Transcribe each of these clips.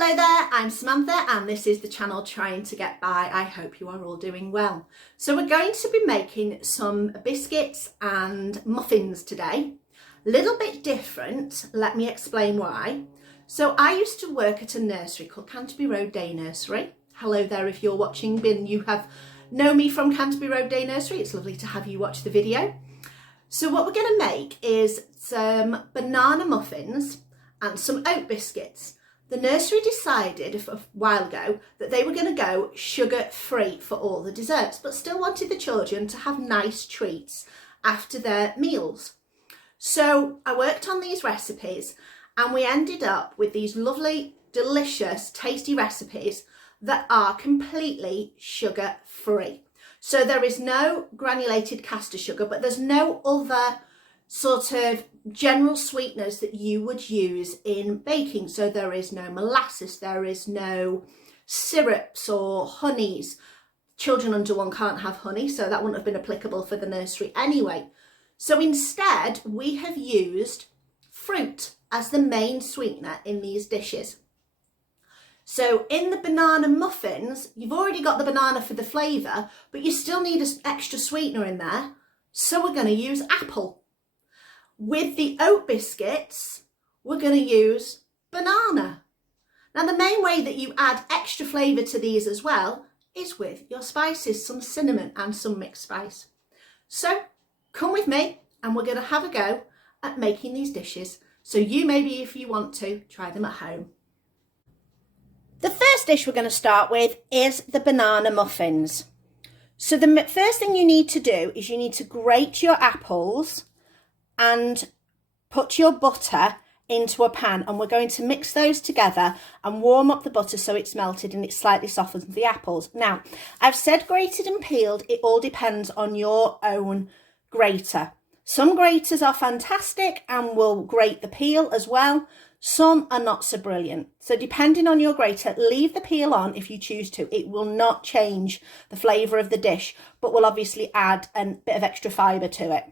Hello there, I'm Samantha and this is the channel Trying to Get By. I hope you are all doing well. So we're going to be making some biscuits and muffins today. A little bit different, let me explain why. So I used to work at a nursery called Canterbury Road Day Nursery. Hello there if you're watching and you have known me from Canterbury Road Day Nursery. It's lovely to have you watch the video. So what we're going to make is some banana muffins and some oat biscuits. The nursery decided a while ago that they were going to go sugar-free for all the desserts, but still wanted the children to have nice treats after their meals. So I worked on these recipes and we ended up with these lovely, delicious, tasty recipes that are completely sugar-free. So there is no granulated caster sugar, but there's no other sort of general sweeteners that you would use in baking. So there is no molasses, there is no syrups or honeys. Children under one can't have honey, so that wouldn't have been applicable for the nursery anyway. So instead, we have used fruit as the main sweetener in these dishes. So in the banana muffins, you've already got the banana for the flavour, but you still need an extra sweetener in there. So we're going to use apple. With the oat biscuits, we're going to use banana. Now the main way that you add extra flavour to these as well is with your spices, some cinnamon and some mixed spice. So come with me and we're going to have a go at making these dishes. So you maybe, if you want to, try them at home. The first dish we're going to start with is the banana muffins. So the first thing you need to do is you need to grate your apples and put your butter into a pan, and we're going to mix those together and warm up the butter so it's melted and it slightly softens the apples. Now, I've said grated and peeled, it all depends on your own grater. Some graters are fantastic and will grate the peel as well. Some are not so brilliant. So depending on your grater, leave the peel on if you choose to. It will not change the flavour of the dish, but will obviously add a bit of extra fibre to it.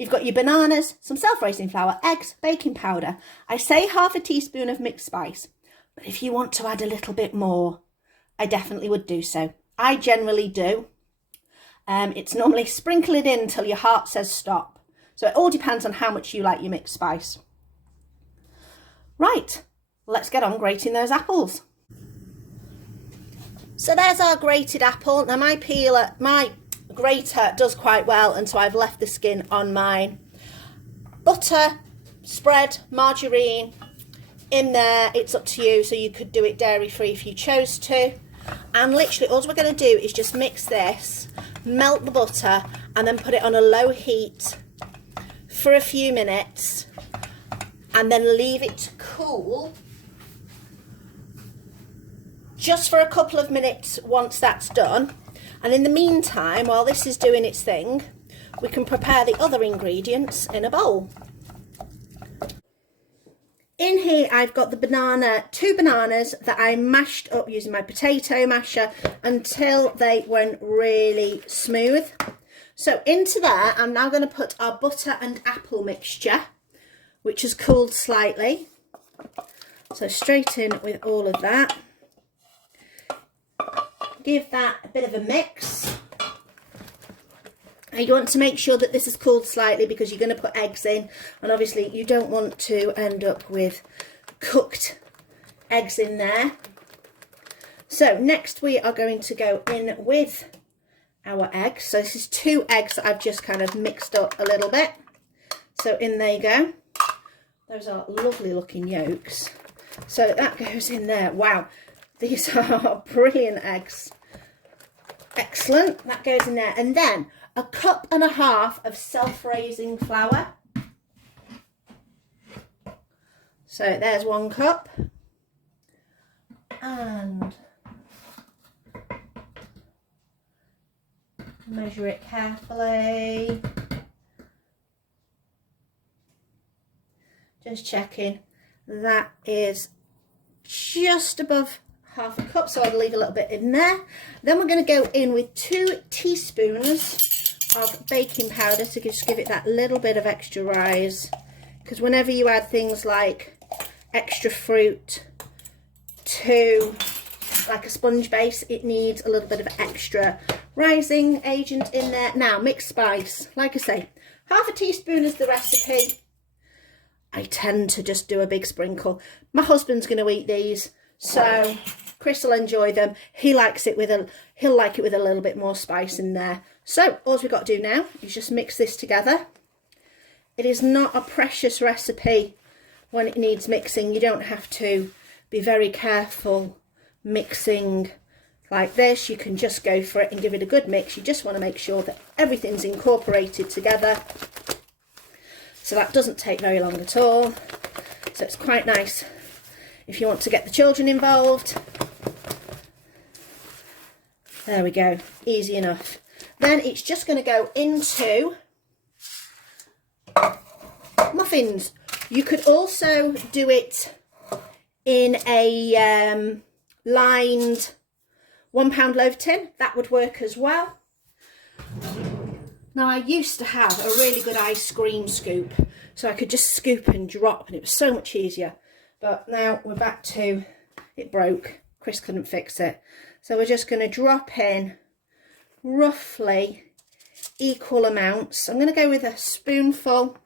You've got your bananas, some self-raising flour, eggs, baking powder. I say half a teaspoon of mixed spice, but if you want to add a little bit more, I definitely would do so. I generally do. It's normally sprinkle it in until your heart says stop. So it all depends on how much you like your mixed spice. Right, let's get on grating those apples. So there's our grated apple. Now my grater does quite well, and so I've left the skin on mine. Butter, spread, margarine in there, it's up to you, so you could do it dairy free if you chose to. And literally all we're going to do is just mix this, melt the butter and then put it on a low heat for a few minutes and then leave it to cool just for a couple of minutes once that's done. And in the meantime, while this is doing its thing, we can prepare the other ingredients in a bowl. In here, I've got the two bananas that I mashed up using my potato masher until they went really smooth. So into there, I'm now going to put our butter and apple mixture, which has cooled slightly. So straight in with all of that. Give that a bit of a mix. And you want to make sure that this is cooled slightly because you're going to put eggs in, and obviously you don't want to end up with cooked eggs in there. So next we are going to go in with our eggs. So this is 2 eggs that I've just kind of mixed up a little bit. So in there you go. Those are lovely looking yolks. So that goes in there. Wow, these are brilliant eggs. Excellent, that goes in there. And then 1.5 cups of self-raising flour. So there's 1 cup. And measure it carefully. Just checking. That is just above 1/2 cup, so I'll leave a little bit in there. Then we're going to go in with 2 teaspoons of baking powder to just give it that little bit of extra rise, because whenever you add things like extra fruit to like a sponge base, it needs a little bit of extra rising agent in there. Now, mixed spice, like I say, half a teaspoon is the recipe. I tend to just do a big sprinkle. My husband's going to eat these, so Chris will enjoy them. He'll like it with a little bit more spice in there. So all we've got to do now is just mix this together. It is not a precious recipe when it needs mixing. You don't have to be very careful mixing like this. You can just go for it and give it a good mix. You just want to make sure that everything's incorporated together. So that doesn't take very long at all. So it's quite nice if you want to get the children involved. There we go, easy enough. Then it's just going to go into muffins. You could also do it in a lined £1 loaf tin. That would work as well. Now, I used to have a really good ice cream scoop, so I could just scoop and drop, and it was so much easier. But now we're back to it broke. Chris couldn't fix it. So we're just going to drop in roughly equal amounts. I'm going to go with a spoonful,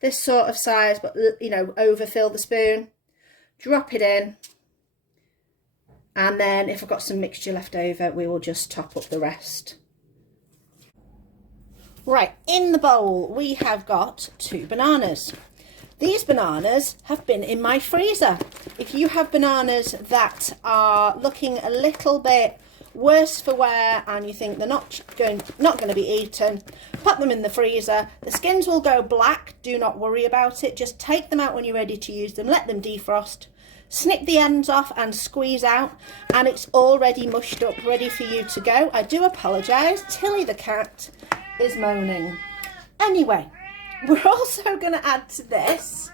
this sort of size, but, you know, overfill the spoon. Drop it in. And then if I've got some mixture left over, we will just top up the rest. Right, in the bowl we have got 2 bananas. These bananas have been in my freezer. If you have bananas that are looking a little bit worse for wear and you think they're not going to be eaten, put them in the freezer. The skins will go black, do not worry about it. Just take them out when you're ready to use them, let them defrost, snip the ends off and squeeze out, and it's already mushed up, ready for you to go. I do apologise, Tilly the cat is moaning. Anyway, we're also going to add to this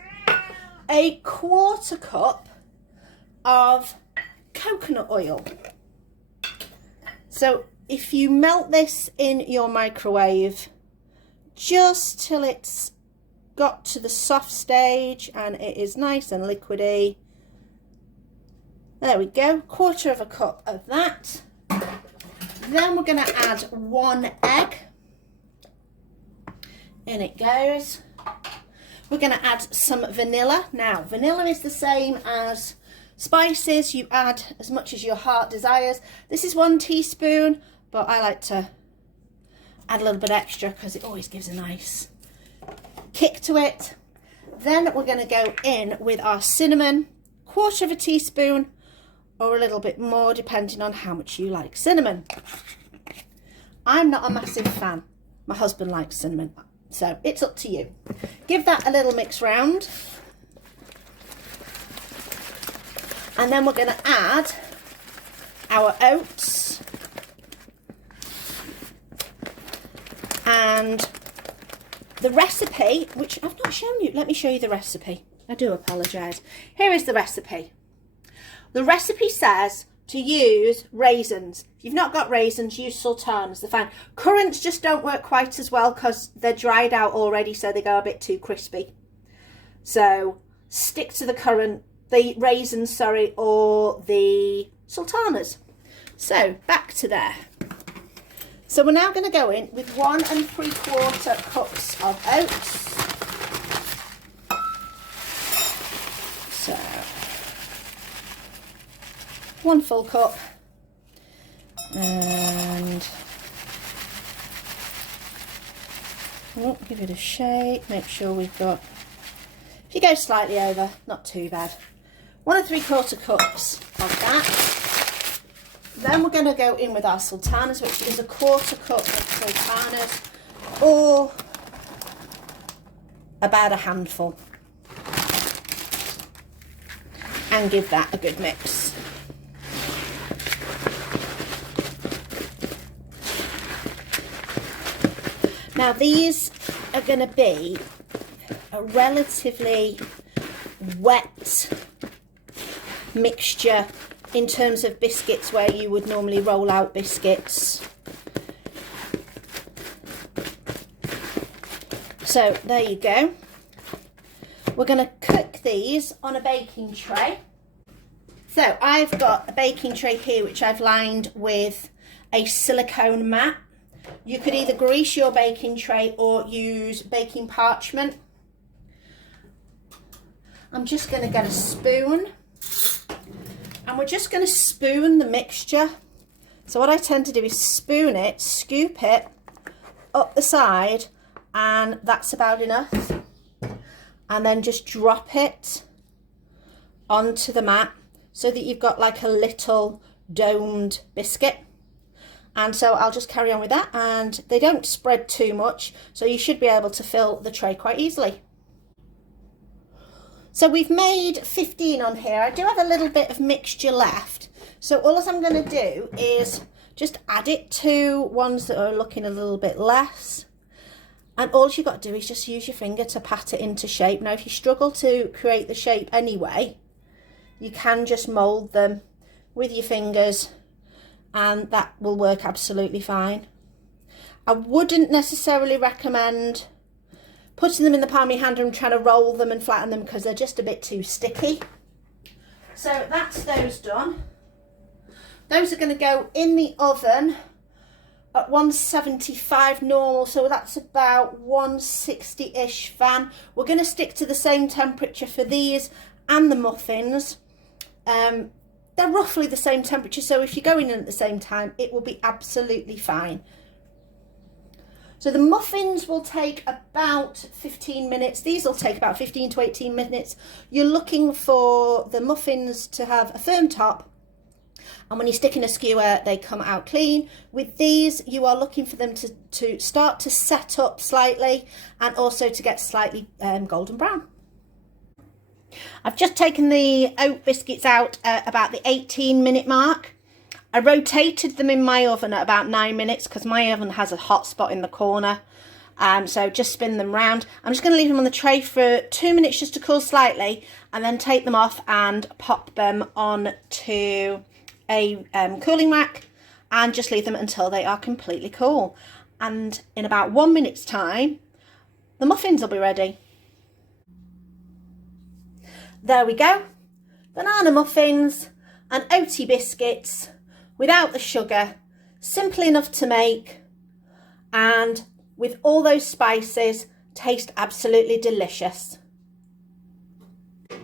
a 1/4 cup of coconut oil. So if you melt this in your microwave just till it's got to the soft stage and it is nice and liquidy, there we go, 1/4 cup of that. Then we're going to add 1 egg. In it goes. We're going to add some vanilla. Now, vanilla is the same as spices. You add as much as your heart desires. This is 1 teaspoon, but I like to add a little bit extra because it always gives a nice kick to it. Then we're going to go in with our cinnamon, 1/4 teaspoon or a little bit more depending on how much you like cinnamon. I'm not a massive fan. My husband likes cinnamon. So it's up to you. Give that a little mix round. And then we're going to add our oats. And the recipe, which I've not shown you. Let me show you the recipe. I do apologise. Here is the recipe. The recipe says to use raisins. If you've not got raisins, use sultanas, they're fine. Currants just don't work quite as well because they're dried out already, so they go a bit too crispy. So stick to the raisins, or the sultanas. So back to there. So we're now going to go in with 1 3/4 cups of oats. So 1 full cup, and give it a shake, make sure we've got, if you go slightly over, not too bad. 1 3/4 cups of that. Then we're going to go in with our sultanas, which is a 1/4 cup of sultanas, or about a handful, and give that a good mix. Now these are going to be a relatively wet mixture in terms of biscuits, where you would normally roll out biscuits. So there you go. We're going to cook these on a baking tray So I've got a baking tray here which I've lined with a silicone mat. You could either grease your baking tray or use baking parchment. I'm just going to get a spoon and we're just going to spoon the mixture. So what I tend to do is spoon it, scoop it up the side, and that's about enough. And then just drop it onto the mat so that you've got like a little domed biscuit. And so I'll just carry on with that, and they don't spread too much, so you should be able to fill the tray quite easily. So we've made 15 on here. I do have a little bit of mixture left, so all I'm going to do is just add it to ones that are looking a little bit less, and all you've got to do is just use your finger to pat it into shape. Now if you struggle to create the shape anyway, you can just mould them with your fingers and that will work absolutely fine. I wouldn't necessarily recommend putting them in the palm of your hand and trying to roll them and flatten them because they're just a bit too sticky. So that's those done. Those are going to go in the oven at 175 normal, so that's about 160-ish fan. We're going to stick to the same temperature for these and the muffins. They're roughly the same temperature, so if you're going in at the same time, it will be absolutely fine. So the muffins will take about 15 minutes. These will take about 15 to 18 minutes. You're looking for the muffins to have a firm top, and when you stick in a skewer, they come out clean. With these, you are looking for them to start to set up slightly and also to get slightly golden brown. I've just taken the oat biscuits out at about the 18-minute mark. I rotated them in my oven at about 9 minutes because my oven has a hot spot in the corner. So just spin them round. I'm just going to leave them on the tray for 2 minutes just to cool slightly, and then take them off and pop them on to a cooling rack and just leave them until they are completely cool. And in about 1 minute's time, the muffins will be ready. There we go, banana muffins and oaty biscuits without the sugar, simple enough to make, and with all those spices, taste absolutely delicious.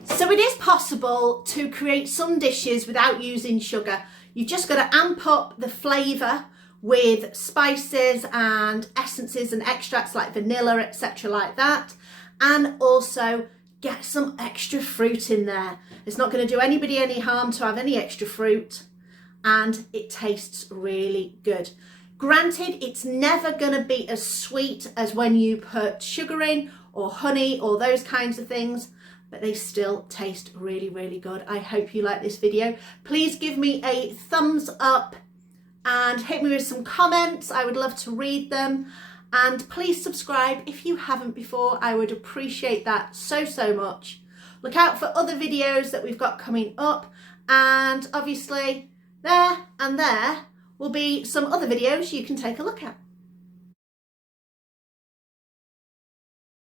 So it is possible to create some dishes without using sugar. You've just got to amp up the flavour with spices and essences and extracts like vanilla, etc. like that, and also get some extra fruit in there. It's not going to do anybody any harm to have any extra fruit, and it tastes really good. Granted, it's never going to be as sweet as when you put sugar in or honey or those kinds of things, but they still taste really, really good. I hope you like this video. Please give me a thumbs up and hit me with some comments. I would love to read them. And please subscribe if you haven't before. I would appreciate that so, so much. Look out for other videos that we've got coming up. And obviously there and there will be some other videos you can take a look at.